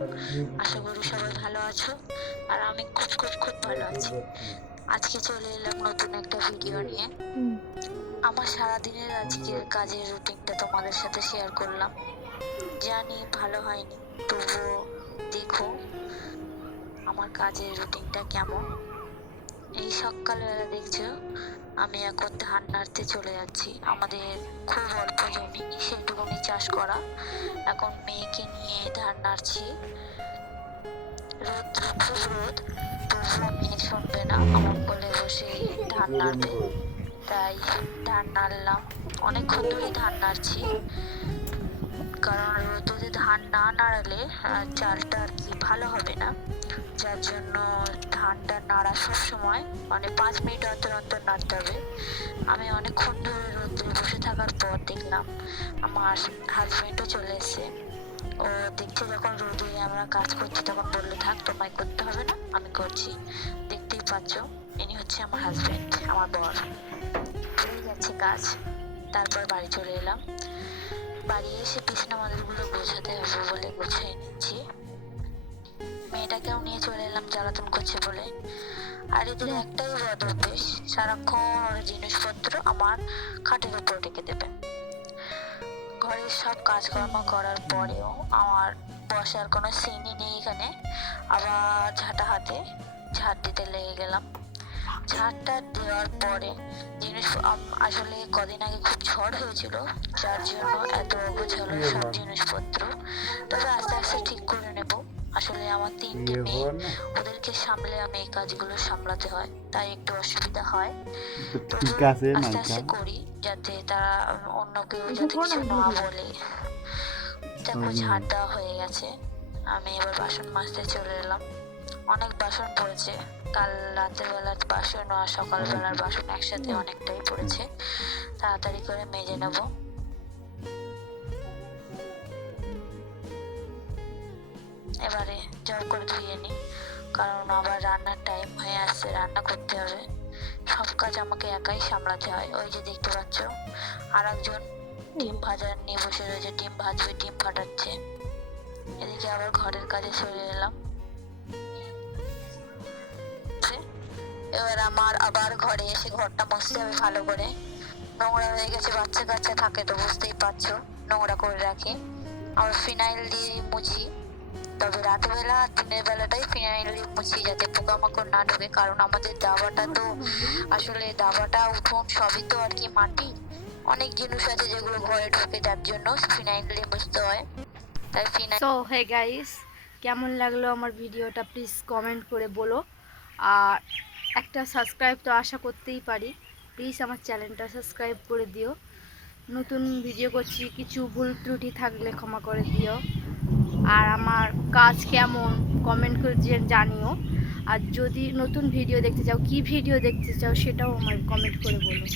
আশা করি সবাই ভালো আছো, আর আমি খুব খুব খুব ভালো আছি। আজকে চলে এলাম নতুন একটা ভিডিও নিয়ে। আমার সারাদিনের আজকের কাজের রুটিনটা তোমাদের সাথে শেয়ার করলাম। জানি ভালো হয়নি, তবুও দেখো আমার কাজের রুটিনটা কেমন। এই সকালবেলা দেখছো আমি এখন ধান নাড়তে চলে যাচ্ছি। আমাদের খুব অল্প জমি, সেটুকুনি চাষ করা। এখন মেয়েকে নিয়ে ধান নাড়ছি। রোদ, খুব রোদ, তবুও মেয়ে শুনবে না, আমার কোলে বসে ধান নাড়বে। তাই ধান নাড়লাম, অনেকক্ষণ ধরে ধান নাড়ছি। কারণ রোদে ধান না নাড়ালে চালটা আর কি ভালো হবে না, যার জন্য ধানটা নাড়া সবসময় মানে 5 মিনিট অন্তর অন্তর নাড়তে হবে। আমি অনেকক্ষণ ধরে রোদে বসে থাকার পর দেখলাম আমার হাজবেন্ডও চলে এসেছে। ও দেখছে যখন রোদে আমরা কাজ করছি, তখন বললো থাক, তোমায় করতে হবে না, আমি করছি। দেখতেই পাচ্ছ, ইনি হচ্ছে আমার হাজবেন্ড, আমার বর। হয়ে যাচ্ছে কাজ। তারপর বাড়ি চলে এলাম। বাড়ি এসে বিছানা মাদুরগুলো গোছাতে হবে বলে গুছিয়ে নিচ্ছি। মেয়েটাকেও নিয়ে চলে এলাম জ্বালাতন করছে বলে। আর এদের একটাই বদ অভ্যেস, সারাক্ষণ ওরা জিনিসপত্র আমার খাটের উপর রেখে দেবে। ঘরের সব কাজকর্ম করার পরেও আমার বসার কোনো সিনই নেই এখানে। আবার ঝাঁটা হাতে ঝাড় দিতে লেগে গেলাম। ঝাড়টা দেওয়ার পরে জিনিস আসলে কদিন আগে খুব ঝড় হয়েছিল, যার জন্য এত অগোছালো সব জিনিসপত্র। তবে আস্তে আস্তে ঠিক করে নেব। আসলে আমার 3টে মেয়ে, ওদেরকে সামলে আমি এই কাজগুলো সামলাতে হয়, তাই একটু অসুবিধা হয়। আস্তে আস্তে করি, যাতে তারা অন্য কেউ যাতে কিছু না বলে। দেখো ঝাড় দেওয়া হয়ে গেছে, আমি এবার বাসন মাজতে চলে এলাম। অনেক বাসন পড়েছে, কাল রাতের বেলার বাসন আর সকালবেলার বাসন একসাথে অনেকটাই পড়েছে। তাড়াতাড়ি করে মেজে নেব। এবারে জব করে ধুয়ে নিই, কারণ আবার রান্নার টাইম হয়ে আসছে, রান্না করতে হবে। সব কাজ আমাকে একাই সামলাতে হয়। ওই যে দেখতে পাচ্ছ আর একজন ডিম ভাজা নিয়ে বসে রয়েছে, ডিম ভাজবে, ডিম ফাটাচ্ছে। এদিকে আবার ঘরের কাজে চলে এলাম। এবার আমার আবার ঘরে এসে ঘরটা মুছতে হবে ভালো করে। নোংরা হয়ে গেছে, বাচ্চা কাচ্চা থাকে তো বুঝতেই পারছো, নোংরা করে রাখি। আবার ফিনাইল দিয়ে মুছি, তবে রাতবেলা আর দিনের বেলাটাই ফিনাইল দিয়ে মুছি, যাতে পোকামাকড় না ঢোকে। কারণ আমাদের দাবাটা তো আসলে দাবাটা উঠোন সবই তো আর কি মাটি, অনেক জিনিস আছে যেগুলো ঘরে ঢোকে, যার জন্য ফিনাইল দিয়ে মুছতে হয়। তাই ফিনাইল। সো হে গাইস, কেমন লাগলো আমার ভিডিওটা প্লিজ কমেন্ট করে বলো। আর একটা সাবস্ক্রাইব তো আশা করতেই পারি, প্লিজ আমার চ্যানেলটা সাবস্ক্রাইব করে দিও। নতুন ভিডিও করছি, কিছু ভুল ত্রুটি থাকলে ক্ষমা করে দিও। আর আমার কাজ কেমন কমেন্ট করে জানিও। আর যদি নতুন ভিডিও দেখতে চাও, কি ভিডিও দেখতে চাও, সেটাও আমার কমেন্ট করে বলো।